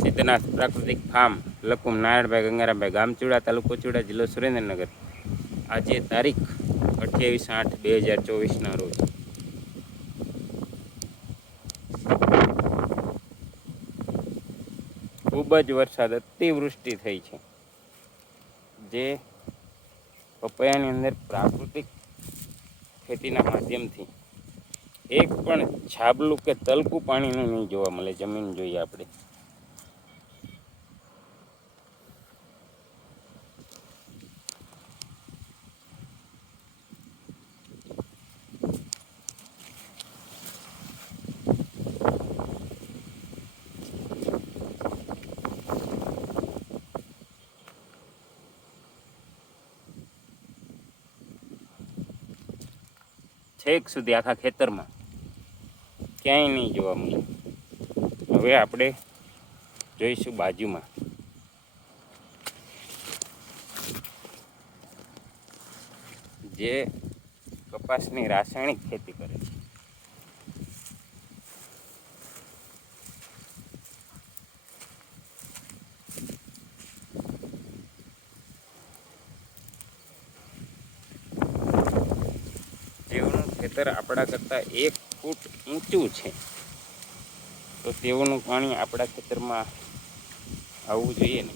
સિદ્ધનાથ પ્રાકૃતિક ફાર્મ લકુમ નારાયણભાઈ ગંગારામભાઈ ગામ ચુડા તાલુકો ચુડા જિલ્લો સુરેન્દ્રનગર આજે તારીખ 28/8/2024 રોજ ખૂબ જ વરસાદ અતિવૃષ્ટિ થઈ છે જે પપૈયાની અંદર પ્રાકૃતિક ખેતીના માધ્યમથી એક પણ છાબલું કે તલકું પાણીનું નહીં જોવા મળે. જમીન જોઈએ આપણે છેક સુધી આખા ખેતરમાં ક્યાંય નહીં જોવા મળે. હવે આપણે જોઈશું બાજુમાં જે કપાસની રાસાયણિક ખેતી કરે છે. જેઓનું ખેતર આપણા કરતાં 1 ફૂટ ઊંચું છે તો તેઓનું પાણી આપણા ખેતરમાં આવવું જોઈએ ને.